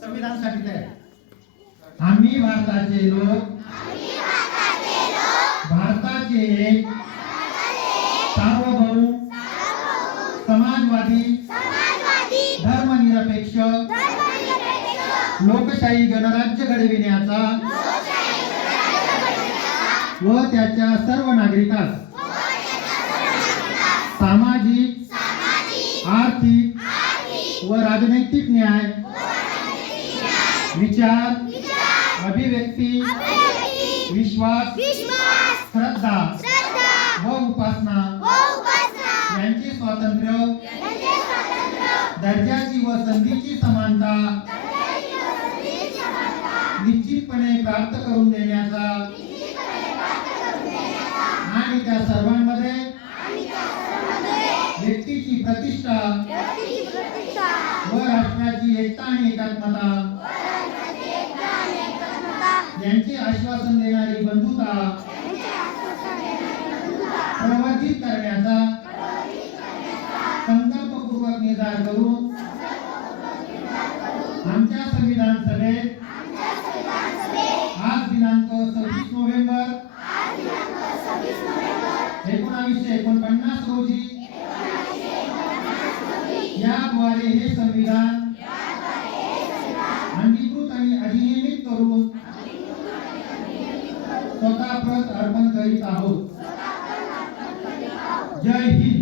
संविधानासाठी तयार. आम्ही भारताचे लोक भारताचे एक सार्वभौम समाजवादी धर्मनिरपेक्ष लोकशाही गणराज्य घडविण्याचा व त्याच्या सर्व नागरिकांस सामाजिक आर्थिक व राजनैतिक न्याय विचार अभिव्यक्ती विश्वास श्रद्धा व उपासना यांचे स्वातंत्र्य दर्जाची व संधीची समानता निश्चितपणे प्राप्त करून देण्याचा आणि त्या सर्वांमध्ये व्यक्तीची प्रतिष्ठा व राष्ट्राची एकता आणि एकात्मता यांचे आश्वासन देणारी बंधुता प्रवर्धित करण्याचा संकल्पपूर्वक निर्धार करून आमच्या संविधान सभेत आज दिनांक 26 नोव्हेंबर 1949 रोजी याद्वारे हे संविधान अंगीकृत आणि अधिनियमित करून स्वतः प्रत अर्पण करीत आहोत. जय हिंद.